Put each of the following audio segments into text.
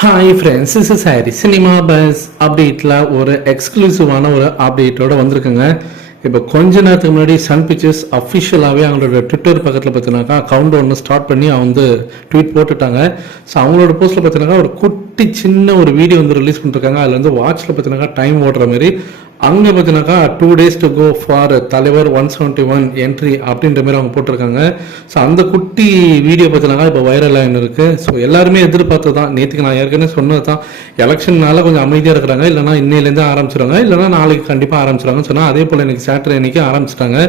Hi friends is is Harry cinema buzz அப்டேட்டில் ஒரு எக்ஸ்க்ளூசிவான ஒரு அப்டேட்டோட வந்திருக்குங்க. இப்போ கொஞ்ச நேரத்துக்கு முன்னாடி சன் பிக்சர்ஸ் அஃபிஷியலாகவே அவங்களோட ட்விட்டர் பக்கத்தில் பார்த்தீங்கன்னாக்கா கவுண்ட் ஒன்று ஸ்டார்ட் பண்ணி அவங்க வந்து ட்வீட் போட்டுட்டாங்க. ஸோ அவங்களோட போஸ்ட்டில் பார்த்தீங்கன்னா ஒரு குட்டி சின்ன ஒரு வீடியோ வந்து ரிலீஸ் பண்ணிருக்காங்க. அதில் வந்து வாட்சில் பார்த்தீங்கன்னாக்கா டைம் ஓடுற மாதிரி அங்கே பார்த்தீங்கன்னாக்கா two days to go for தலைவர் ஒன் செவன்ட்டி ஒன் என்ட்ரி அப்படின்ற மாதிரி அவங்க போட்டிருக்காங்க. ஸோ அந்த குட்டி வீடியோ பார்த்தீங்கன்னா இப்போ வைரல் ஆகின்னு இருக்குது ஸோ எல்லாருமே எதிர்பார்த்து தான் நேற்றுக்கு நான் ஏற்கனவே சொன்னது தான் எலெக்ஷன்னால கொஞ்சம் அமைதியாக இருக்கிறாங்க. இல்லைனா இன்னையிலேருந்து ஆரம்பிச்சிருவாங்க. இல்லைனா நாளைக்கு கண்டிப்பாக ஆரம்பிச்சிருவாங்கன்னு சொன்னால் அதே போல் இன்னைக்கு சாட்டர்டே அன்னைக்கு ஆரம்பிச்சிட்டாங்க.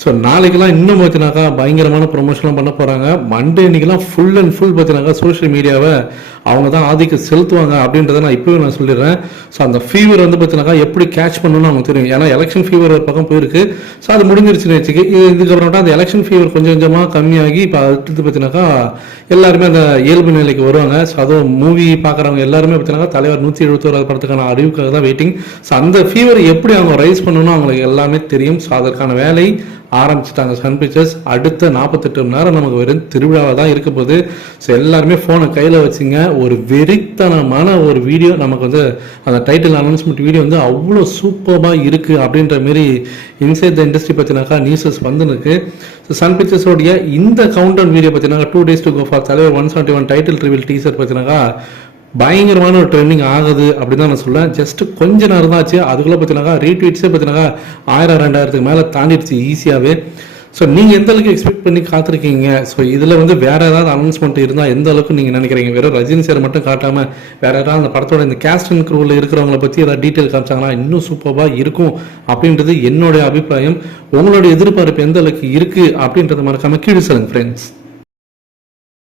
ஸோ நாளைக்கெல்லாம் இன்னும் பார்த்தீங்கன்னாக்கா பயங்கரமான ப்ரொமோஷன்லாம் பண்ண போகிறாங்க மண்டே இன்னைக்கெல்லாம் ஃபுல் அண்ட் ஃபுல் பார்த்தீங்கன்னாக்கா சோஷியல் மீடியாவை அவங்க தான் ஆதிக்கம் செலுத்துவாங்க அப்படின்றத நான் இப்போவே நான் சொல்லிடுறேன். ஸோ அந்த ஃபீவர் வந்து பார்த்தீங்கன்னாக்கா எப்படி கேட்ச் பண்ணணும்னு அவங்க தெரியும். ஏன்னா எலெக்ஷன் ஃபீவர் ஒரு பக்கம் போயிருக்கு. ஸோ அது முடிஞ்சிருச்சுன்னு வச்சுக்கு இதுக்கப்புறமேட்டா அந்த எலெக்ஷன் ஃபீவர் கொஞ்சம் கொஞ்சமாக கம்மியாகி இப்போ அடுத்து பார்த்தீங்கன்னாக்கா எல்லாருமே அந்த இயல்பு நிலைக்கு வருவாங்க. ஸோ அதுவும் மூவி பார்க்குறவங்க எல்லாருமே பார்த்தீங்கன்னா தலைவர் நூற்றி எழுபத்தோராது படத்துக்கான அறிவுக்காக தான் வெயிட்டிங் ஸோ அந்த ஃபீவர் எப்படி அவங்க ரைஸ் பண்ணணும்னு அவங்களுக்கு எல்லாமே தெரியும். ஸோ அதற்கான வேலை ஆரம்பிச்சிட்டாங்க சன் பிக்சர்ஸ் அடுத்த நாற்பத்தெட்டு மணி நேரம் நமக்கு வெறும் திருவிழாவாக தான் இருக்க போகுது. ஸோ எல்லாருமே ஃபோனை கையில் வச்சுங்க. ஒரு வெறித்தனமான ஒரு வீடியோ நமக்கு வந்து அந்த டைட்டில் அனௌன்ஸ்மெண்ட் வீடியோ வந்து அவ்வளோ சூப்பராக இருக்குது அப்படின்ற மாரி இன்சைட் த இண்டஸ்ட்ரி பற்றினாக்கா நியூஸஸ் வந்துருக்கு. ஸோ சன் பிக்சர்ஸோடைய இந்த கவுண்டவுன் வீடியோ பார்த்தீங்கன்னா two days to go for தலைவர் one seventy one title reveal teaser பார்த்தீங்கன்னாக்கா பயங்கரமான ஒரு ட்ரெண்டிங் ஆகுது அப்படின்னு தான் நான் சொல்லுவேன் ஜஸ்ட் கொஞ்ச நேரம் தான் ஆச்சு. அதுக்குள்ளே பார்த்தீங்கன்னா ரீட்வீட்ஸே பார்த்தீங்கன்னா ஆயிரம் ரெண்டாயிரத்துக்கு மேலே தாண்டிடுச்சு ஈஸியாகவே ஸோ நீங்கள் எந்த அளவுக்கு எக்ஸ்பெக்ட் பண்ணி காத்திருக்கீங்க? ஸோ இதில் வந்து வேறு ஏதாவது அனௌன்ஸ்மெண்ட் இருந்தால் எந்த அளவுக்கு நீங்கள் நினைக்கிறீங்க? வெறும் ரஜினி சார் மட்டும் காட்டாமல் வேறு ஏதாவது அந்த படத்தோட இந்த கேஸ்ட் அண்ட் க்ரூவில் இருக்கிறவங்கள பற்றி ஏதாவது டீட்டெயில் காமிச்சாங்கன்னா இன்னும் சூப்பராக இருக்கும் அப்படின்றது என்னுடைய அபிப்பிராயம். உங்களுடைய எதிர்பார்ப்பு எந்த அளவுக்கு இருக்குது அப்படின்றத மறக்காமல் கீழே சொல்லுங்கள் ஃப்ரெண்ட்ஸ்